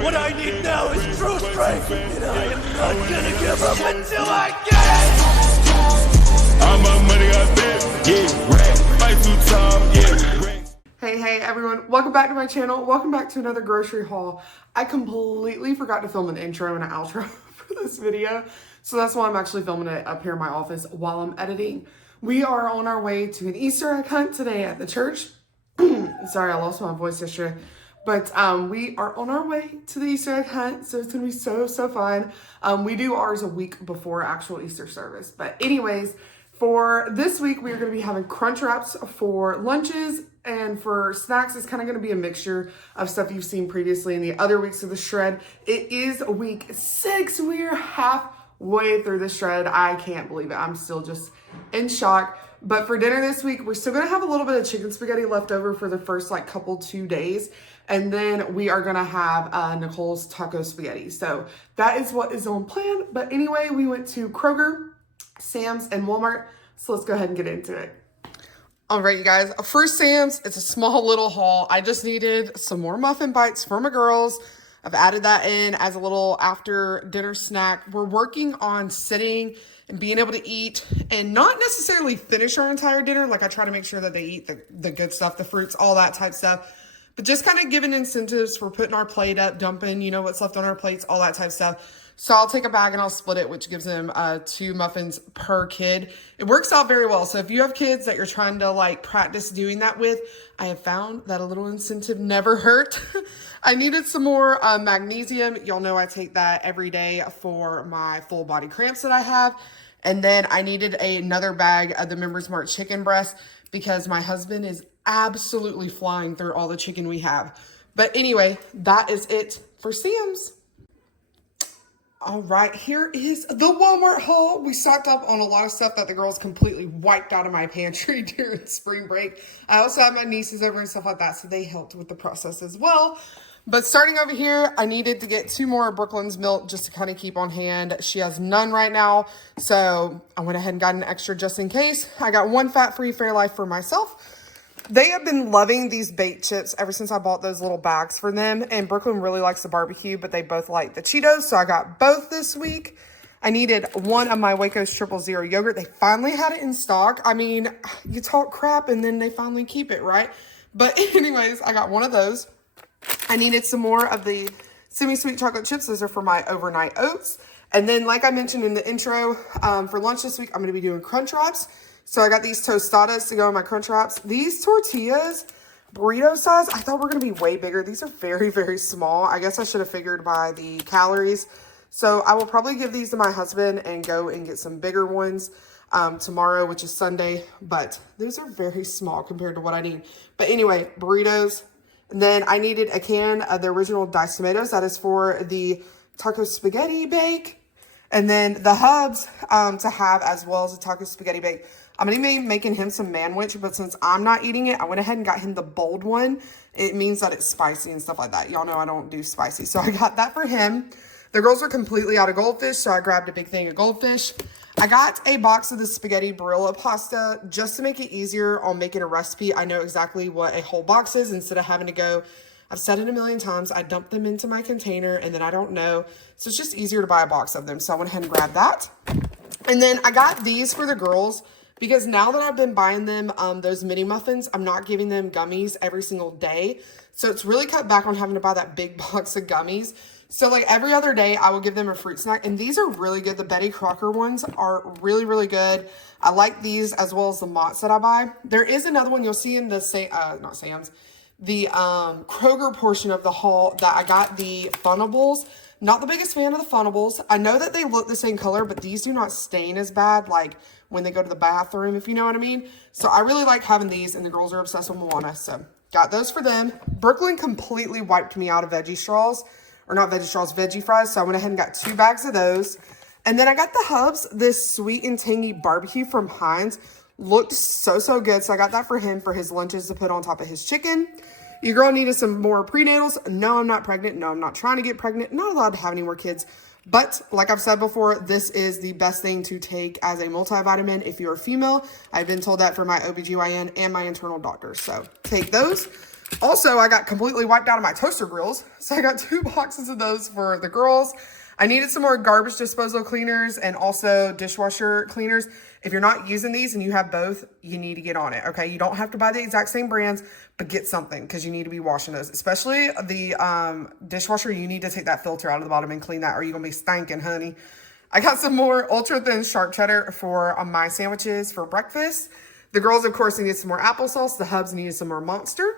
What I need now is true strength, and I am not gonna give up until I get it! All my money I bet, yeah, rack, fight too tall, yeah. Hey everyone, welcome back to my channel. Welcome back to another grocery haul. I completely forgot to film an intro and an outro for this video, so that's why I'm actually filming it up here in my office while I'm editing. We are on our way to an Easter egg hunt today at the church. Sorry, I lost my voice yesterday. But we are on our way to the Easter egg hunt, so it's gonna be so fun. We do ours a week before actual Easter service. But anyways, for this week, we are gonna be having crunch wraps for lunches, and for snacks, it's kind of gonna be a mixture of stuff you've seen previously in the other weeks of the shred. It is week 6. We're halfway through the shred. I can't believe it. I'm still just in shock. But for dinner this week, we're still gonna have a little bit of chicken spaghetti left over for the first like 2 days. And then we are gonna have Nicole's taco spaghetti. So that is what is on plan. But anyway, we went to Kroger, Sam's, and Walmart. So let's go ahead and get into it. All right, you guys, for Sam's, it's a small little haul. I just needed some more muffin bites for my girls. I've added that in as a little after dinner snack. We're working on sitting and being able to eat and not necessarily finish our entire dinner. Like I try to make sure that they eat the good stuff, the fruits, all that type stuff. But just kind of giving incentives for putting our plate up, dumping, you know, what's left on our plates, all that type of stuff. So I'll take a bag and I'll split it, which gives them 2 muffins per kid. It works out very well. So if you have kids that you're trying to like practice doing that with, I have found that a little incentive never hurt. I needed some more magnesium. Y'all know I take that every day for my full body cramps that I have. And then I needed another bag of the Members Mark chicken breast because my husband is absolutely flying through all the chicken we have. But anyway, that is it for Sam's. All right, here is the Walmart haul. We stocked up on a lot of stuff that the girls completely wiped out of my pantry during spring break. I also had my nieces over and stuff like that, so they helped with the process as well. But starting over here, I needed to get 2 more Brooklyn's milk just to kind of keep on hand. She has none right now, so I went ahead and got an extra just in case. I got 1 fat-free Fairlife for myself. They have been loving these baked chips ever since I bought those little bags for them. And Brooklyn really likes the barbecue, but they both like the Cheetos. So I got both this week. I needed 1 of my Waco's 000 yogurt. They finally had it in stock. I mean, you talk crap and then they finally keep it, right? But anyways, I got 1 of those. I needed some more of the semi-sweet chocolate chips. Those are for my overnight oats. And then like I mentioned in the intro, for lunch this week, I'm going to be doing crunch wraps. So I got these tostadas to go in my crunch wraps. These tortillas, burrito size, I thought were going to be way bigger. These are very small. I guess I should have figured by the calories. So I will probably give these to my husband and go and get some bigger ones tomorrow, which is Sunday. But those are very small compared to what I need. But anyway, burritos. And then I needed a can of the original diced tomatoes. That is for the taco spaghetti bake. And then the hubs to have as well as the taco spaghetti bake. I'm going to be making him some manwich, but since I'm not eating it, I went ahead and got him the bold one. It means that it's spicy and stuff like that. Y'all know I don't do spicy, so I got that for him. The girls were completely out of goldfish, so I grabbed a big thing of goldfish. I got a box of the spaghetti Barilla pasta just to make it easier on making a recipe. I know exactly what a whole box is instead of having to go. I've said it a million times. I dump them into my container, and then I don't know. So it's just easier to buy a box of them, so I went ahead and grabbed that. And then I got these for the girls. Because now that I've been buying them those mini muffins, I'm not giving them gummies every single day. So it's really cut back on having to buy that big box of gummies. So like every other day, I will give them a fruit snack. And these are really good. The Betty Crocker ones are really good. I like these as well as the Mott's that I buy. There is another one you'll see in the, not Sam's, the Kroger portion of the haul that I got the Funables. Not the biggest fan of the Funables. I know that they look the same color, but these do not stain as bad like when they go to the bathroom, if you know what I mean. So I really like having these, and the girls are obsessed with Moana, so got those for them. Brooklyn completely wiped me out of veggie straws, or not veggie straws, veggie fries, so I went ahead and got 2 bags of those. And then I got the Hubs, this sweet and tangy barbecue from Heinz. Looked so good, so I got that for him for his lunches to put on top of his chicken. Your girl needed some more prenatals. No, I'm not pregnant. No, I'm not trying to get pregnant. Not allowed to have any more kids. But like I've said before, this is the best thing to take as a multivitamin if you're a female. I've been told that from my OBGYN and my internal doctor. So take those. Also, I got completely wiped out of my toaster grills. So I got 2 boxes of those for the girls. I needed some more garbage disposal cleaners and also dishwasher cleaners. If you're not using these and you have both, you need to get on it, okay? You don't have to buy the exact same brands, but get something because you need to be washing those. Especially the dishwasher, you need to take that filter out of the bottom and clean that or you're going to be stinking, honey. I got some more ultra thin sharp cheddar for my sandwiches for breakfast. The girls, of course, needed some more applesauce. The hubs needed some more Monster.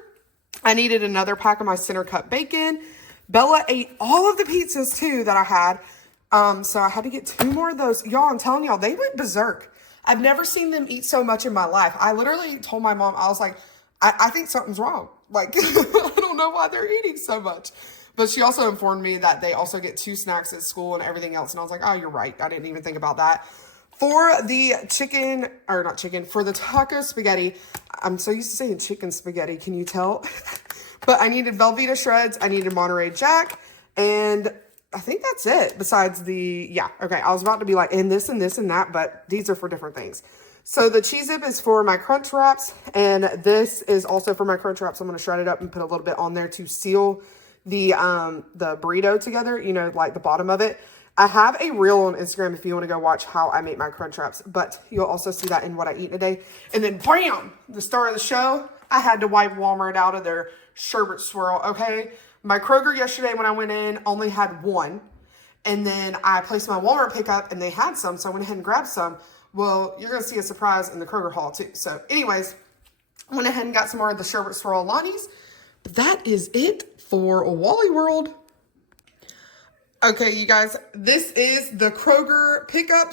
I needed another pack of my center cut bacon. Bella ate all of the pizzas too that I had. So I had to get 2 more of those. Y'all, I'm telling y'all, they went berserk. I've never seen them eat so much in my life. I literally told my mom, I was like, I think something's wrong. Like, I don't know why they're eating so much. But she also informed me that they also get 2 snacks at school and everything else. And I was like, oh, you're right. I didn't even think about that. For the for the taco spaghetti, I'm so used to saying chicken spaghetti, can you tell? But I needed Velveeta shreds, I needed Monterey Jack, and I think that's it. Besides I was about to be like, and this and this and that, but these are for different things. So the cheese dip is for my crunch wraps, and this is also for my crunch wraps. I'm going to shred it up and put a little bit on there to seal the burrito together, you know, like the bottom of it. I have a reel on Instagram if you want to go watch how I make my crunch wraps, but you'll also see that in what I eat today. And then bam, the star of the show, I had to wipe Walmart out of their sherbet swirl, okay? My Kroger yesterday when I went in only had 1. And then I placed my Walmart pickup and they had some, so I went ahead and grabbed some. Well, you're going to see a surprise in the Kroger haul too. So anyways, I went ahead and got some more of the sherbet swirl Lonnie's. But that is it for Wally World. Okay, you guys, this is the Kroger pickup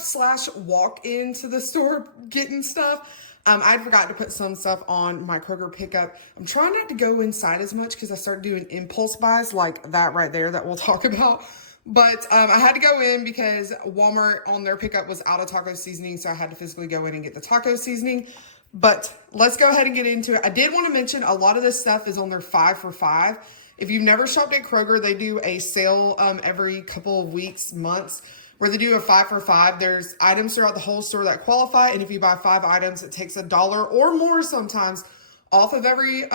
/ walk into the store getting stuff. I forgot to put some stuff on my Kroger pickup. I'm trying not to go inside as much because I started doing impulse buys like that right there that we'll talk about. But I had to go in because Walmart on their pickup was out of taco seasoning, so I had to physically go in and get the taco seasoning. But let's go ahead and get into it. I did want to mention a lot of this stuff is on their 5 for $5. If you've never shopped at Kroger, they do a sale every couple of weeks, months, where they do a 5 for $5. There's items throughout the whole store that qualify, and if you buy 5 items, it takes $1 or more sometimes off of every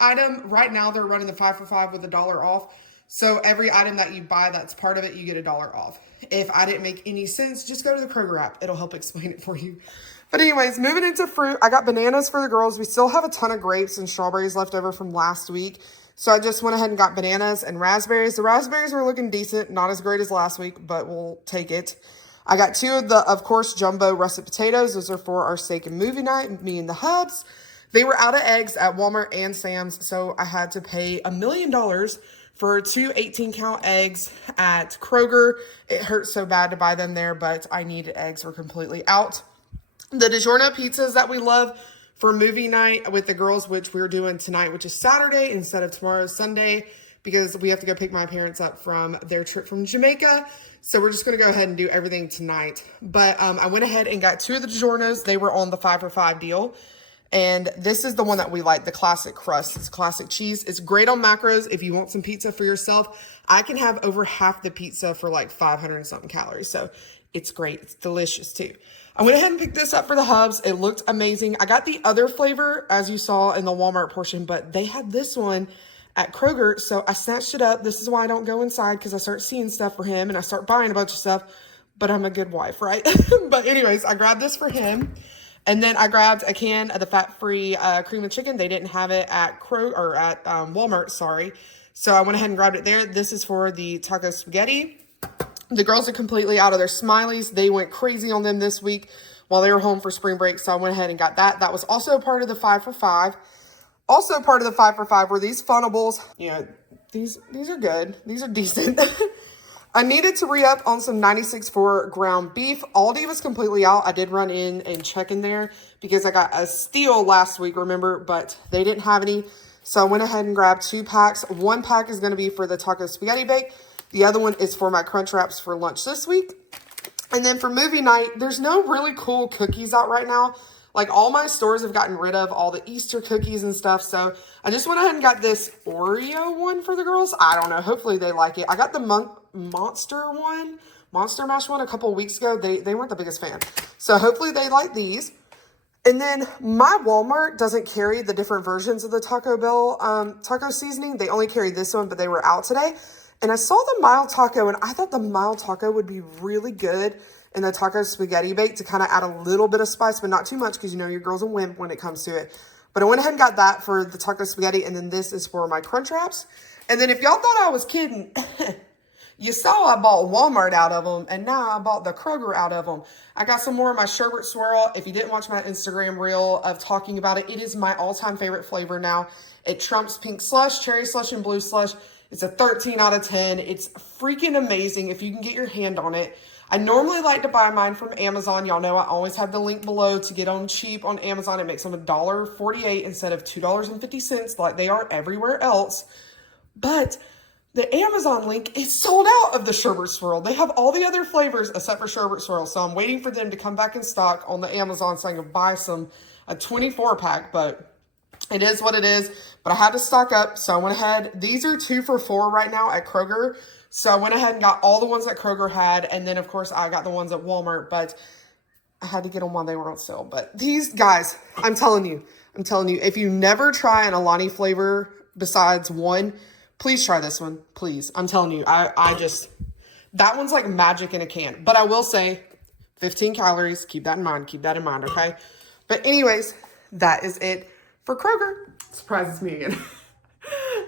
item. Right now, they're running the 5 for $5 with $1 off. So every item that you buy that's part of it, you get $1 off. If I didn't make any sense, just go to the Kroger app. It'll help explain it for you. But anyways, moving into fruit, I got bananas for the girls. We still have a ton of grapes and strawberries left over from last week. So I just went ahead and got bananas and raspberries. The raspberries were looking decent, not as great as last week, but we'll take it. I got 2 of the, of course, jumbo russet potatoes. Those are for our steak and movie night, me and the hubs. They were out of eggs at Walmart and Sam's, so I had to pay $1 million for 2 18-count eggs at Kroger. It hurt so bad to buy them there, but I needed eggs. Were completely out. The DiGiorno pizzas that we love for movie night with the girls, which we're doing tonight, which is Saturday instead of tomorrow, Sunday, because we have to go pick my parents up from their trip from Jamaica. So we're just going to go ahead and do everything tonight. But I went ahead and got 2 of the DiGiornos. They were on the 5 for $5 deal. And this is the one that we like, the classic crust. It's classic cheese. It's great on macros if you want some pizza for yourself. I can have over half the pizza for like 500 and something calories. So it's great. It's delicious too. I went ahead and picked this up for the hubs. It looked amazing. I got the other flavor as you saw in the Walmart portion, but they had this one at Kroger. So I snatched it up. This is why I don't go inside, because I start seeing stuff for him and I start buying a bunch of stuff, but I'm a good wife, right? But anyways, I grabbed this for him. And then I grabbed a can of the fat-free cream of chicken. They didn't have it at Walmart, sorry. So I went ahead and grabbed it there. This is for the taco spaghetti. The girls are completely out of their Smileys. They went crazy on them this week while they were home for spring break. So I went ahead and got that. That was also part of the 5 for $5. Also part of the 5 for $5 were these Funables. You know, these are good. These are decent. I needed to re-up on some 96.4 ground beef. Aldi was completely out. I did run in and check in there because I got a steal last week, remember, but they didn't have any. So I went ahead and grabbed 2 packs. 1 pack is going to be for the taco spaghetti bake. The other one is for my crunch wraps for lunch this week. And then for movie night, there's no really cool cookies out right now. Like, all my stores have gotten rid of all the Easter cookies and stuff. So I just went ahead and got this Oreo one for the girls. I don't know. Hopefully they like it. I got the Monster Mash one a couple of weeks ago. They weren't the biggest fan. So hopefully they like these. And then my Walmart doesn't carry the different versions of the Taco Bell taco seasoning. They only carry this one, but they were out today. And I saw the mild taco, and I thought the mild taco would be really good in the taco spaghetti bake to kind of add a little bit of spice, but not too much because you know your girl's a wimp when it comes to it. But I went ahead and got that for the taco spaghetti, and then this is for my Crunch Wraps. And then if y'all thought I was kidding, you saw I bought Walmart out of them, and now I bought the Kroger out of them. I got some more of my sherbet swirl. If you didn't watch my Instagram reel of talking about it, it is my all-time favorite flavor now. It trumps pink slush, cherry slush, and blue slush. It's a 13 out of 10. It's freaking amazing if you can get your hand on it. I normally like to buy mine from Amazon. Y'all know I always have the link below to get them cheap on Amazon. It makes them $1.48 instead of $2.50 like they are everywhere else. But the Amazon link is sold out of the sherbet swirl. They have all the other flavors except for sherbet swirl. So I'm waiting for them to come back in stock on the Amazon so I can buy a 24 pack. But it is what it is. But I had to stock up. So I went ahead. These are 2 for $4 right now at Kroger. So I went ahead and got all the ones that Kroger had. And then, of course, I got the ones at Walmart. But I had to get them while they were on sale. But these guys, I'm telling you, if you never try an Alani flavor besides one, please try this one. Please. I'm telling you, that one's like magic in a can. But I will say 15 calories. Keep that in mind. Okay? But anyways, that is it for Kroger. Surprises me again.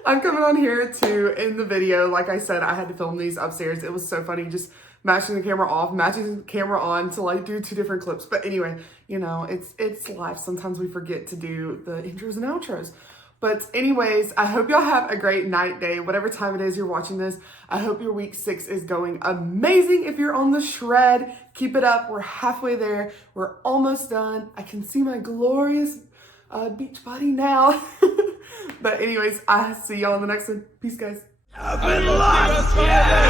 I'm coming on here to end the video. Like I said, I had to film these upstairs. It was so funny just matching the camera off, matching the camera on to like do 2 different clips. But anyway, you know, it's life. Sometimes we forget to do the intros and outros. But anyways, I hope y'all have a great night, day, whatever time it is you're watching this. I hope your week 6 is going amazing. If you're on the shred, keep it up. We're halfway there. We're almost done. I can see my glorious beach body now. But anyways, I see y'all in the next one. Peace, guys. I've been lost, yeah!